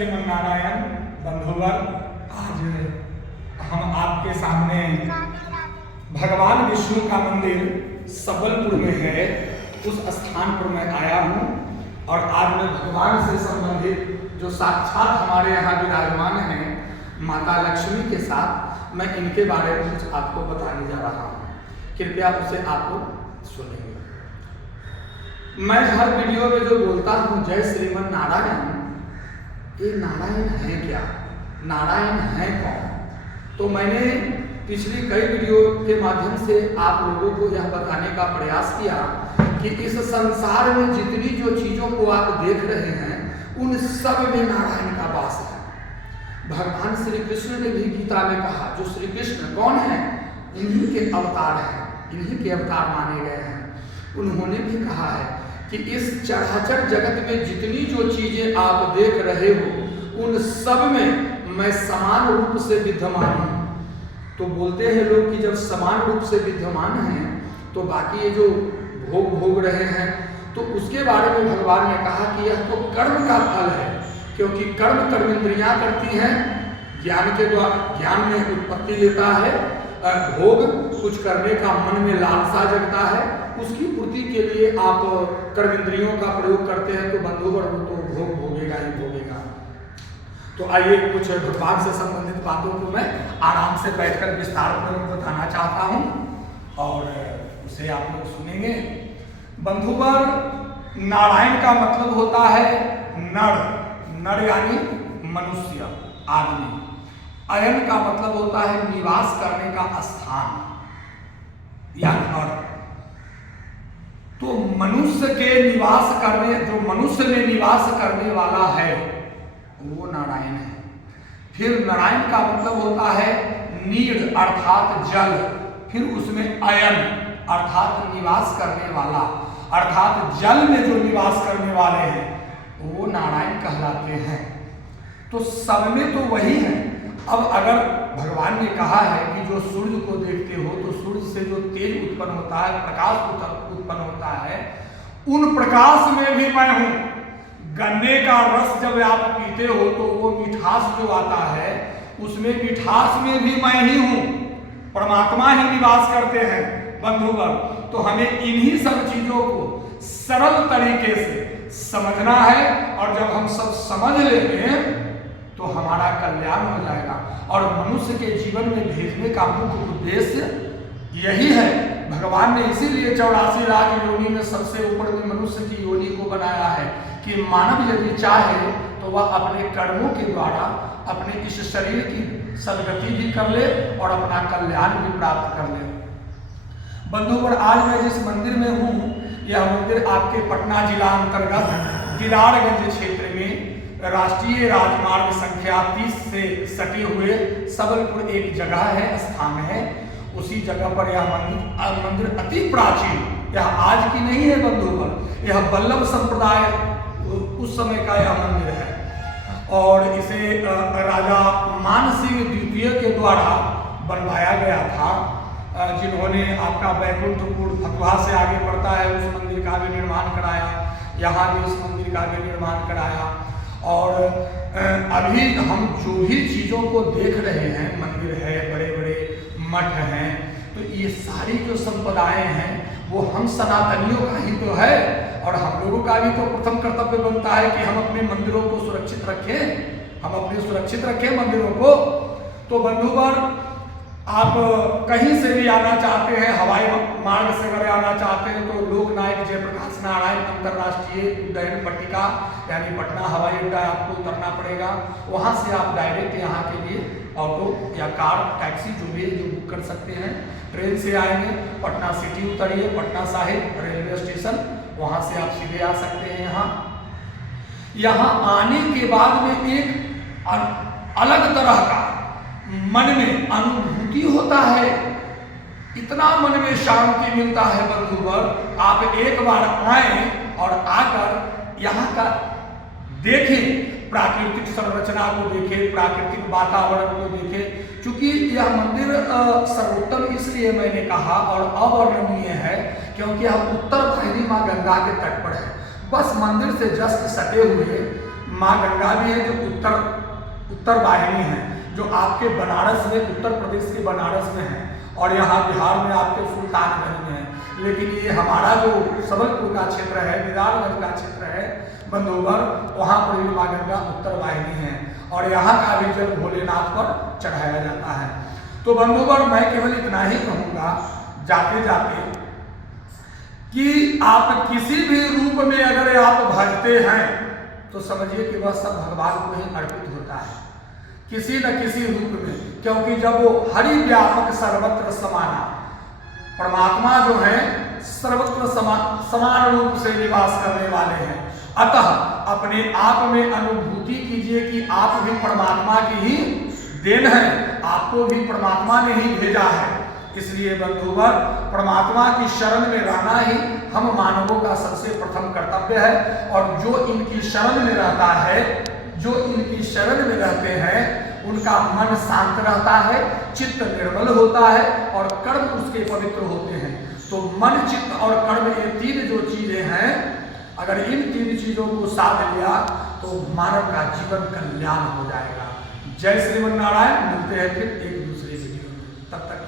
नारायण बंधुवर, आज हम आपके सामने भगवान विष्णु का मंदिर सबलपुर में है, उस स्थान पर मैं आया हूँ। और आज मैं भगवान से संबंधित जो साक्षात हमारे यहाँ विराजमान हैं माता लक्ष्मी के साथ, मैं इनके बारे में कुछ आपको बताने जा रहा हूँ। कृपया उसे आपको सुनेंगे। मैं हर वीडियो में जो बोलता हूँ जय श्रीमन नारायण, ये नारायण है क्या, नारायण है कौन? तो मैंने पिछली कई वीडियो के माध्यम से आप लोगों को यह बताने का प्रयास किया कि इस संसार में जितनी जो चीजों को आप देख रहे हैं उन सब में नारायण का वास है। भगवान श्री कृष्ण ने भी गीता में कहा, जो श्री कृष्ण कौन है, इन्हीं के अवतार हैं, इन्हीं के अवतार माने गए हैं। उन्होंने भी कहा है कि इस चराचर जगत में जितनी जो चीजें आप देख रहे हो उन सब में मैं समान रूप से विद्यमान हूं। तो बोलते हैं लोग कि जब समान रूप से विद्यमान हैं तो बाकी ये जो भोग रहे हैं तो उसके बारे में भगवान ने कहा कि यह तो कर्म का फल है, क्योंकि कर्म कर्मेंद्रियां करती हैं, ज्ञान के द्वारा ज्ञान में उत्पत्ति लेता है, भोग कुछ करने का मन में लालसा जगता है, उसकी पूर्ति के लिए आप कर्मेंद्रियों का प्रयोग करते हैं, तो बंधुवर वो तो भोग भोगेगा ही भोगेगा। तो आइए कुछ भगवान से संबंधित बातों को मैं आराम से बैठकर विस्तार पूर्वक बताना चाहता हूँ और उसे आप लोग सुनेंगे। बंधुवर, नारायण का मतलब होता है नर, नर यानी मनुष्य, आदमी। अयन का मतलब होता है निवास करने का स्थान या घर। तो मनुष्य के निवास करने, जो मनुष्य में निवास करने वाला है वो नारायण है। फिर नारायण का मतलब होता है नीर अर्थात जल, फिर उसमें अयन अर्थात निवास करने वाला, अर्थात जल में जो निवास करने वाले हैं वो नारायण कहलाते हैं। तो सब में तो वही है। अब अगर भगवान ने कहा है कि जो सूर्य को देखते हो तो सूर्य से जो तेज उत्पन्न होता है, प्रकाश उत्पन्न होता है, उन प्रकाश में भी मैं हूं। गन्ने का रस जब आप पीते हो तो वो मिठास जो आता है उसमें मिठास में भी मैं ही हूं, परमात्मा ही निवास करते हैं बंधुवर। तो हमें इन्हीं सब चीजों को सरल तरीके से समझना है, और जब हम सब समझ लेंगे तो हमारा कल्याण हो जाएगा। और मनुष्य के जीवन में भेजने का मुख्य उद्देश्य यही है। भगवान ने इसीलिए 84 लाख योनि में सबसे ऊपर में मनुष्य की योनि को बनाया है कि मानव यदि चाहे तो वह अपने कर्मों के द्वारा अपने इस शरीर की सदगति भी कर ले और अपना कल्याण भी प्राप्त कर ले। बंधुवर, आज मैं जिस मंदिर में हूँ, यह मंदिर आपके पटना जिला अंतर्गत दिरारगंज क्षेत्र में राष्ट्रीय राजमार्ग संख्या 30 से सटे हुए सबलपुर एक जगह है, स्थान है। उसी जगह पर यह मंदिर अति प्राचीन, यह आज की नहीं है बंधुवर, यह वल्लभ संप्रदाय उस समय का यह मंदिर है। और इसे राजा मानसिंह द्वितीय के द्वारा बनवाया गया था, जिन्होंने आपका बैकुंठपुर फतुहा से आगे पड़ता है उस मंदिर का भी निर्माण कराया, यहाँ भी उस मंदिर का भी निर्माण कराया। और अभी हम जो भी चीज़ों को देख रहे हैं, मंदिर है, बड़े बड़े मठ हैं, तो ये सारी जो संपदाएं हैं वो हम सनातनियों का ही तो है। और हम लोगों का भी तो प्रथम कर्तव्य बनता है कि हम अपने मंदिरों को सुरक्षित रखें, हम अपने सुरक्षित रखें मंदिरों को। तो बंधुवर, आप कहीं से भी आना चाहते हैं, हवाई मार्ग से अगर आना चाहते हैं तो लोक नायक जयप्रकाश नारायण अंतर्राष्ट्रीय उड्डयन पट्टिका यानी पटना हवाई अड्डा आपको उतरना पड़ेगा। वहां से आप डायरेक्ट यहाँ के लिए ऑटो या कार, टैक्सी जो भी जो बुक कर सकते हैं। ट्रेन से आएंगे, पटना सिटी उतरिए, पटना साहिब रेलवे स्टेशन, वहां से आप सीधे आ सकते हैं। यहाँ आने के बाद में एक अलग तरह का मन में अनुभूति होता है, इतना मन में शांति मिलता है बंधुवर। आप एक बार आए और आकर यहाँ का देखें, प्राकृतिक संरचना को देखें, प्राकृतिक वातावरण को देखें। क्योंकि यह मंदिर सर्वोत्तम इसलिए मैंने कहा और अवर्णनीय है क्योंकि यह उत्तर वाहिनी माँ गंगा के तट पर है। बस मंदिर से जस्ट सटे हुए माँ गंगा भी है जो उत्तर वाहिनी है, जो आपके बनारस में, उत्तर प्रदेश के बनारस में है, और यहाँ बिहार में आपके सुल्तानगंज में है। लेकिन ये हमारा जो सबलपुर का क्षेत्र है, दीदारगंज का क्षेत्र है बंधुवर, वहाँ पर भी माँ गंगा उत्तर वाहिनी है, और यहाँ का भी जल भोलेनाथ पर चढ़ाया जाता है। तो बंधुवर मैं केवल इतना ही कहूँगा जाते जाते कि आप किसी भी रूप में अगर आप भजते हैं तो समझिए कि वह सब भगवान को ही अर्पित होता है, किसी न किसी रूप में, क्योंकि जब वो हरि व्यापक सर्वत्र समाना, परमात्मा जो है सर्वत्र समान रूप से निवास करने वाले हैं। अतः अपने आप में अनुभूति कीजिए कि आप भी परमात्मा की ही देन है, आपको भी परमात्मा ने ही भेजा है। इसलिए बंधुवर परमात्मा की शरण में रहना ही हम मानवों का सबसे प्रथम कर्तव्य है, और जो इनकी शरण में रहता है, जो इनकी शरण में रहते हैं, उनका मन शांत रहता है, चित्त निर्मल होता है, और कर्म उसके पवित्र होते हैं। तो मन, चित्त और कर्म, ये तीन जो चीजें हैं, अगर इन तीन चीजों को साध लिया तो मानव का जीवन कल्याण हो जाएगा। जय श्रीमन नारायण। मिलते हैं फिर एक दूसरे वीडियो में, तब तक